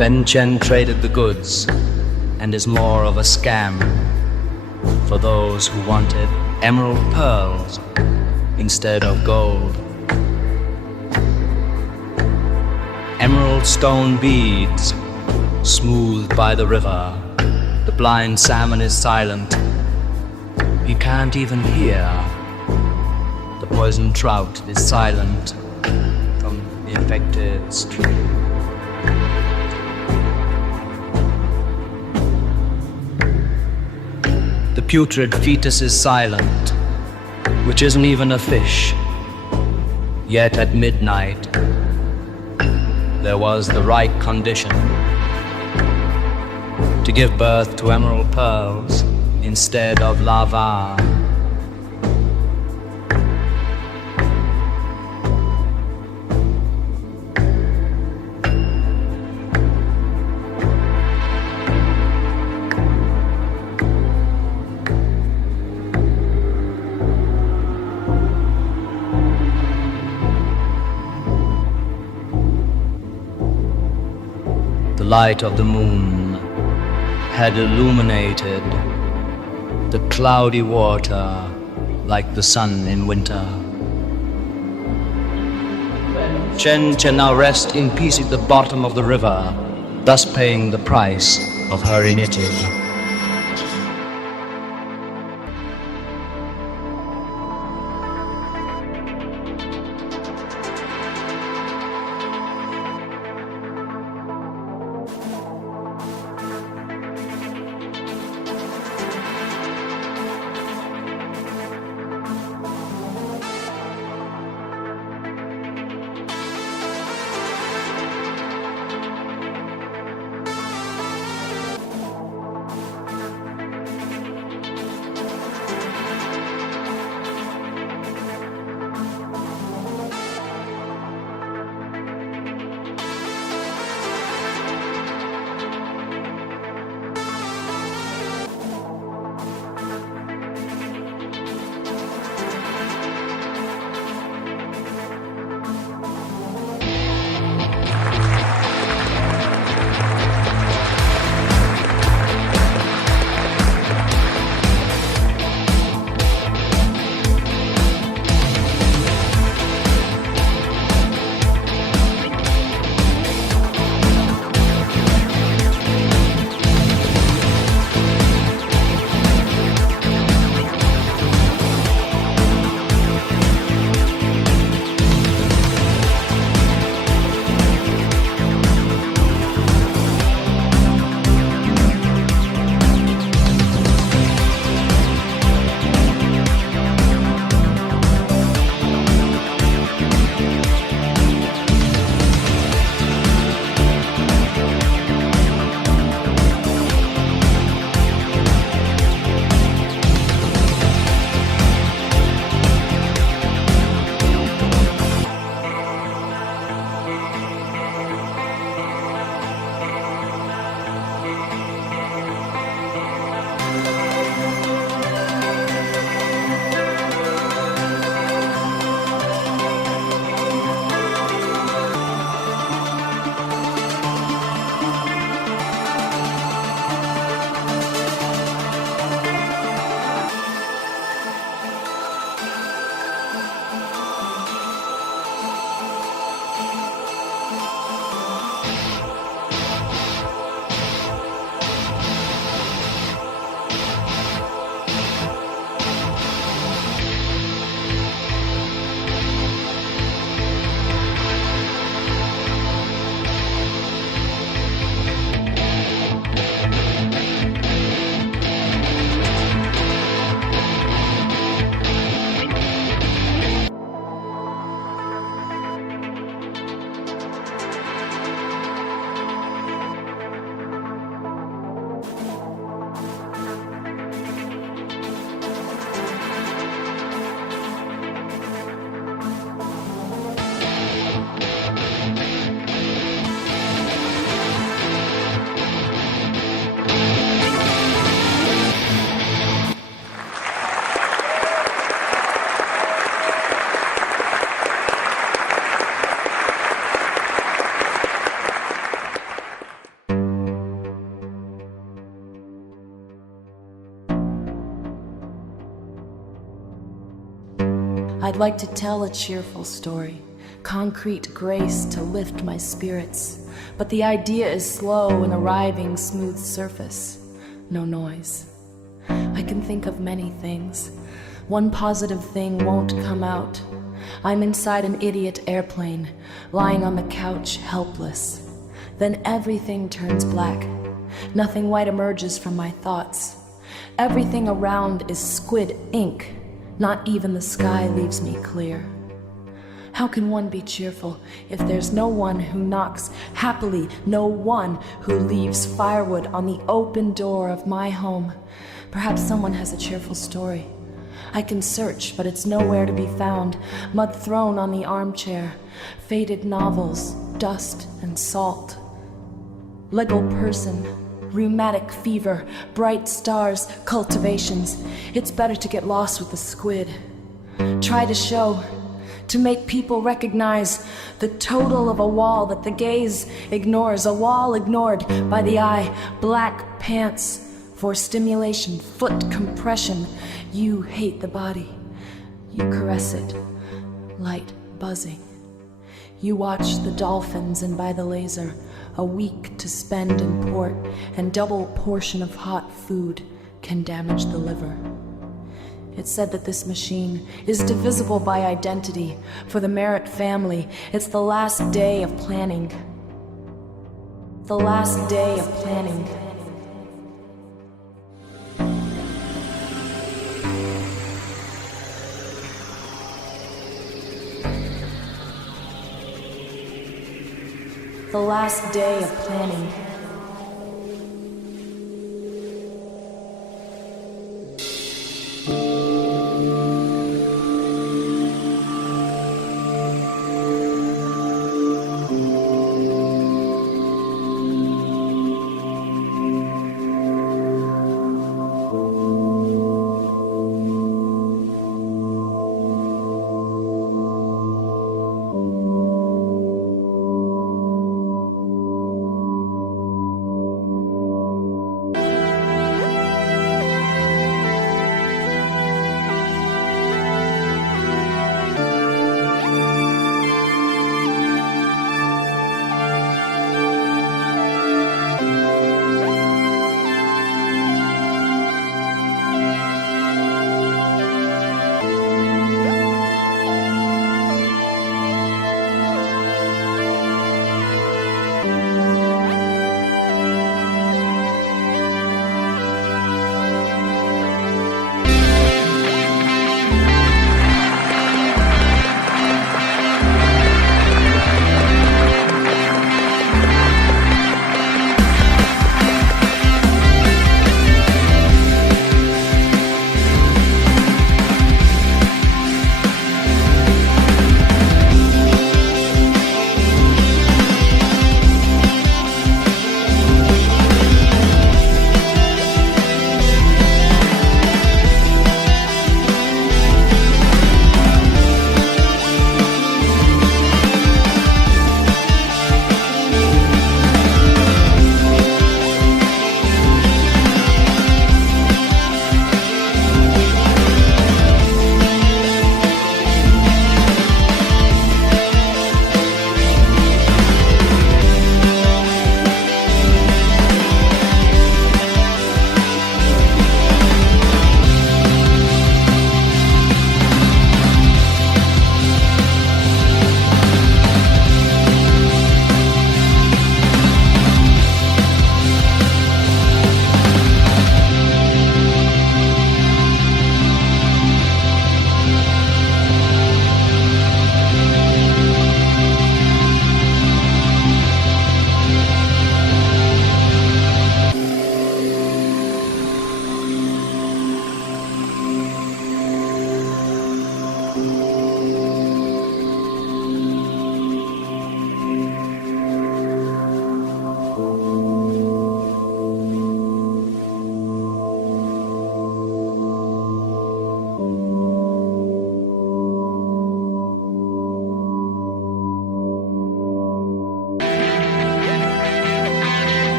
Fen Chen traded the goods and is more of a scam for those who wanted emerald pearls instead of gold. Emerald stone beads, smoothed by the river. The blind salmon is silent. He can't even hear. The poisoned trout is silent from the infected stream. The putrid fetus is silent, which isn't even a fish. Yet at midnight, there was the right condition to give birth to emerald pearls instead of lava. The light of the moon had illuminated the cloudy water like the sun in winter. Chen can now rest in peace at the bottom of the river, thus paying the price of her iniquity. I'd like to tell a cheerful story, concrete grace to lift my spirits, but the idea is slow and arriving smooth surface, no noise. I can think of many things. One positive thing won't come out. I'm inside an idiot airplane, lying on the couch, helpless. Then everything turns black. Nothing white emerges from my thoughts. Everything around is squid ink. Not even the sky leaves me clear. How can one be cheerful if there's no one who knocks happily, no one who leaves firewood on the open door of my home? Perhaps someone has a cheerful story. I can search, but it's nowhere to be found. Mud thrown on the armchair, faded novels, dust and salt. Legal person, rheumatic fever, bright stars, cultivations. It's better to get lost with the squid. Try to show, to make people recognize the total of a wall that the gaze ignores, a wall ignored by the eye. Black pants for stimulation, foot compression. You hate the body. You caress it, light buzzing. You watch the dolphins and by the laser, a week to spend in port, and double portion of hot food can damage the liver. It's said that this machine is divisible by identity. For the Merritt family, it's the last day of planning. The last day of planning. The last day of planning.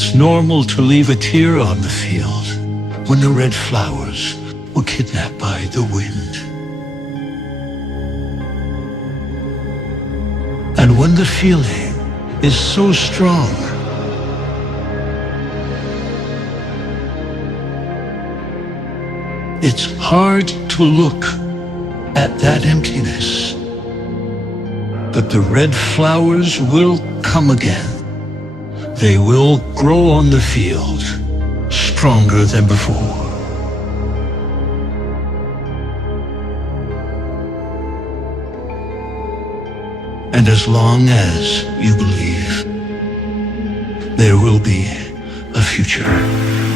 It's normal to leave a tear on the field when the red flowers were kidnapped by the wind. And when the feeling is so strong, it's hard to look at that emptiness. But the red flowers will come again. They will grow on the field, stronger than before. And as long as you believe, there will be a future.